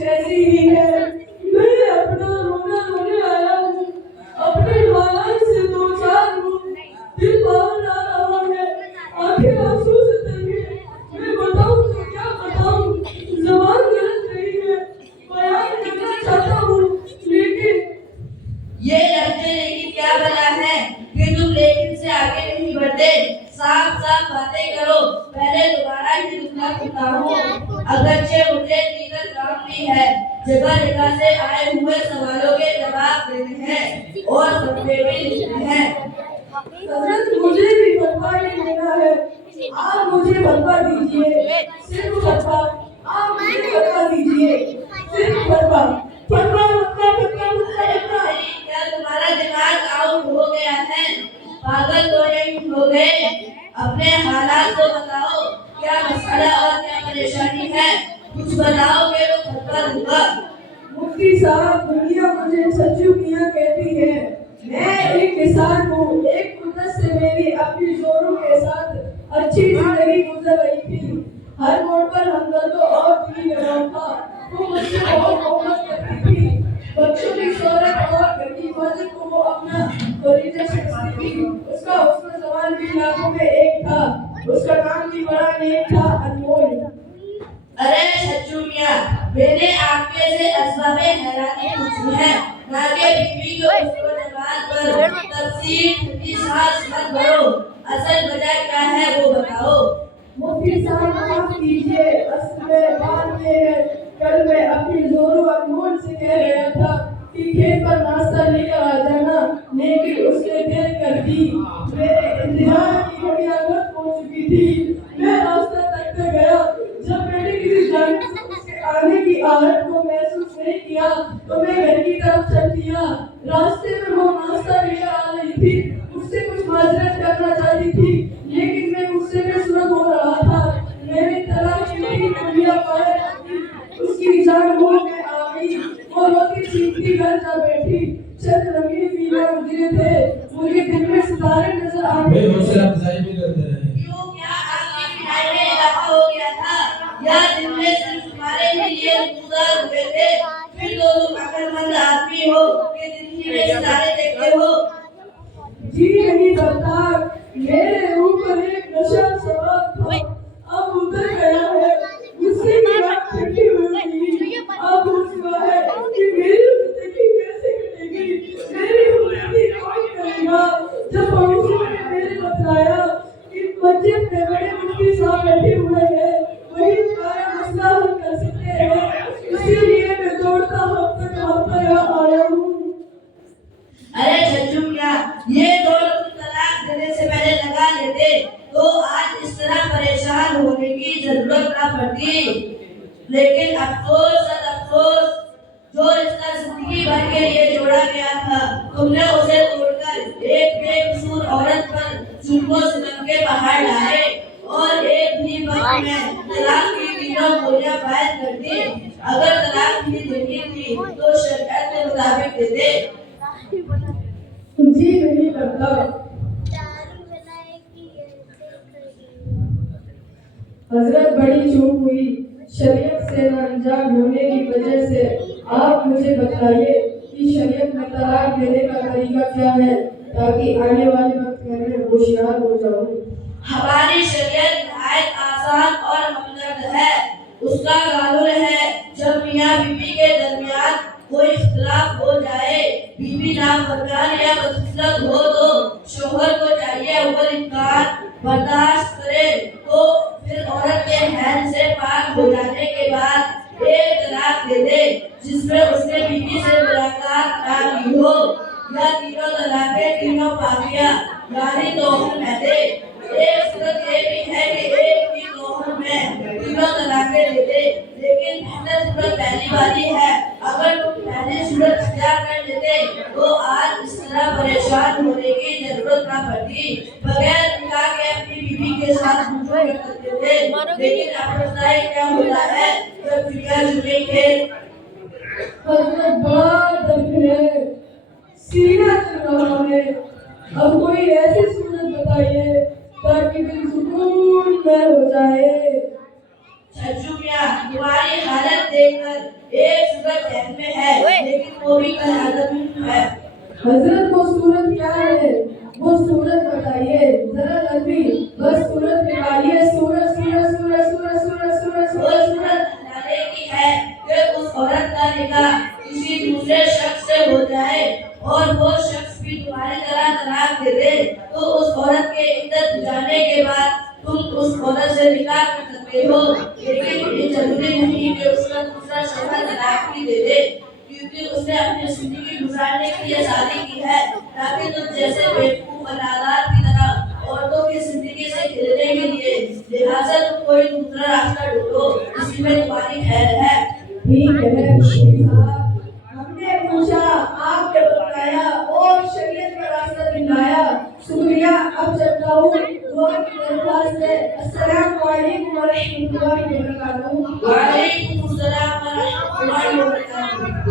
कुछ ऐसी ही है। मैं अपना रोना रोने आया हूँ, अपने हालात से दो चार हूँ, दिल बाहर आ रहा है, आंखें आंसू से तंगी। मैं बताऊँ तो क्या बताऊँ, ज़बान गलत रही है, बयान करना चाहता हूँ लेकिन ये लफ्ज़े लेकिन क्या भला है कि तुम लेकिन से आगे नहीं बढ़ते। साफ साफ बातें करो, पहले दोबारा ही दुखना बताऊं। अगरचे मुझे दीगर काम भी है, जगह जगह से आए हुए सवालों के जवाब देते हैं और फतवे भी लिखते हैं। हजरत मुझे भी फतवा ही लेना है, आप मुझे फतवा दीजिए, सिर्फ फतवा, आप मुझे फतवा दीजिए, सिर्फ फतवा, फतवा फतवा फतवा फतवा। क्या तुम्हारा दिमाग आउट हो गया है? पागल तो नहीं हो गए? अपने हालात तो बताओ, क्या मसला और क्या परेशानी है? कुछ बताओगे तो फतवा दूंगा। मुफ्ती साहब, दुनिया मुझे सच्चू मियां कहती है। मैं एक किसान हूँ, एक कुदरत से मेरी अपनी जोरों के साथ अच्छी जिंदगी गुजर रही थी। हर मोड़ पर हमदर्दों और दिली लगाव था। वो मुझसे बहुत मोहब्बत करती थी, बच्चों की शोहरत और घर की हिफाजत को वो अपना फरीज़ा समझती थी। उसका हुस्न जवान भी लाखों में एक था, उसका नाम भी बड़ा नेक था, अनमोल। अरे सच्चू मियां, मैंने आपके से असबाबे हैरानी पूछी है, ना कि बीवी को उसको जवान पर तफसील की सांस मत भरो। असल वजह क्या है वो बताओ। मुफ्ती साहब माफ कीजिए, असल में बात ये है, कल मैं अपनी जोरों अनमोल से कह गया था कि खेत पर नाश्ता लेकर आ जाना, लेकिन उसने देर कर दी। मेरे इंतजार की घड़ियां वक्त हो चुकी थी। मैं रास्ता तक गया, जब मैंने किसी जानिब से उसके आने की आहट को महसूस नहीं किया तो मैं घर की तरफ चल दिया। रास्ते में वो नाश्ता लेकर आ रही थी, मुझसे कुछ माजरत करना चाहती थी, लेकिन मैं गुस्से में सुरख हो रहा था। मैंने तलाश की दुनिया पाया की, उसकी जान मुंह में आ गई। वो रोती चीखती घर जा बैठी। चंद रंगीन वीडियो गुजरे थे, मुझे दिन में सितारे नजर आ गए। हौसला अफजाई भी करते रहे। क्यों, क्या आपकी पढ़ाई में इजाफा हो गया था या दिन में सिर्फ तुम्हारे ही लिए गुजार हुए थे? फिर तो तुम अक्लमंद आदमी हो कि दिन ही में सितारे देखते हो। जी नहीं करता, मेरे ऊपर एक नशा सवार था, अब उतर गया है। गुस्से की रात ठंडी हुई थी, अब उसका है कि मेरी जिंदगी कैसे कटेगी, मेरी जिंदगी कौन करेगा। जब पड़ोसियों ने मेरे बतलाया कि मस्जिद में बड़े मुफ्ती साहब बैठे हुए हैं, वही तुम्हारा मसला हल कर सकते हैं, इसीलिए मैं दौड़ता हफ्ता आया हूँ। अरे छज्जू मियां, ये दौड़ तुम तलाक देने से पहले लगा लेते तो आज इस तरह परेशान होने की जरूरत ना पड़ती। लेकिन अफसोस अफसोस, जो रिश्ता जिंदगी भर के लिए जोड़ा गया था, तुमने उसे तोड़कर एक बेकसूर औरत पर जुल्मों सितम के पहाड़ लाए और एक भी वक्त में तलाक की तीनों गोलियां वायद कर दी। अगर तलाक भी देनी थी तो शरीयत के मुताबिक दे दे। जी नहीं करता। हजरत, बड़ी चूक हुई, शरीयत से नाअंजान होने की वजह से। आप मुझे बताइए कि शरीयत में तलाक देने का तरीका क्या है, ताकि आने वाले वक्त में मैं होशियार हो जाऊं। हमारी शरीयत नहायत आसान और हमदर्द है। उसका कानून है, जब मियाँ बीवी के दरमियान कोई इख्तिलाफ हो जाए, बीवी नाफरमान या बदखिसलत हो तो शोहर को चाहिए वो इनकार बर्दाश्त करे, तो फिर औरत के हैज से पाक हो जाने के बाद एक तलाक दे दे, जिसमें उसने बीवी से मुलाकात ना की हो, या तीनों तलाकें तीनों पाकिया यानी दोहर में दे। एक सूरत ये भी है कि एक ही दोहर में तीनों तलाकें दे दे, लेकिन बेहतर सूरत पहली वाली है। अगर तुम पहली सूरत इख्तियार कर लेते तो आज इस तरह परेशान होने की जरूरत ना पड़ती। बगैर निकाह के अपनी बीवी के साथ रुजू कर सकते थे, लेकिन अब पछताए क्या होता है जब दुनिया जुड़े खेल। हजरत, बड़ा दर्द है, सीना चल रहा है। अब कोई ऐसी सूरत बताइए ताकि दिल सुकून में हो जाए। छज्जू मियां, तुम्हारी हालत देखकर एक सूरत जहन में है, लेकिन वो भी कल हालत में है। हजरत वो सूरत क्या है? वो सूरत बताइए जरा लंबी, बस सूरत निकालिए। सूरत सूरत सूरत सूरत सूरत सूरत वो सूरत सूरत बताने की है कि उस औरत का निकाह किसी दूसरे शख्स से हो जाए और वो शख्स भी तुम्हारी तरह तलाक दे दे, तो उस औरत के इद्दत गुजारने के बाद तुम उस औरत से निकाह कर सकते हो। लेकिन ये जरूरी नहीं कि उसका दूसरा शौहर तलाक भी दे दे, क्योंकि उसने अपनी जिंदगी गुजारने के लिए शादी की है, ताकि तुम जैसे बेवकूफ अनादार की तरह औरतों की जिंदगी से खेलने के लिए। लिहाजा तुम कोई दूसरा रास्ता ढूंढो, इसी में तुम्हारी खैर है। ठीक है मुफ्ती साहब, हमने पूछा, आपने बताया और शरीयत का रास्ता दिखाया। शुक्रिया। अब चलता हूँ दुआ की दरख्वास्त है। अस्सलामु अलैकुम व रहमतुल्लाहि व बरकातहू। वालेकुम अस्सलाम व रहमतुल्लाहि व बरकातहू।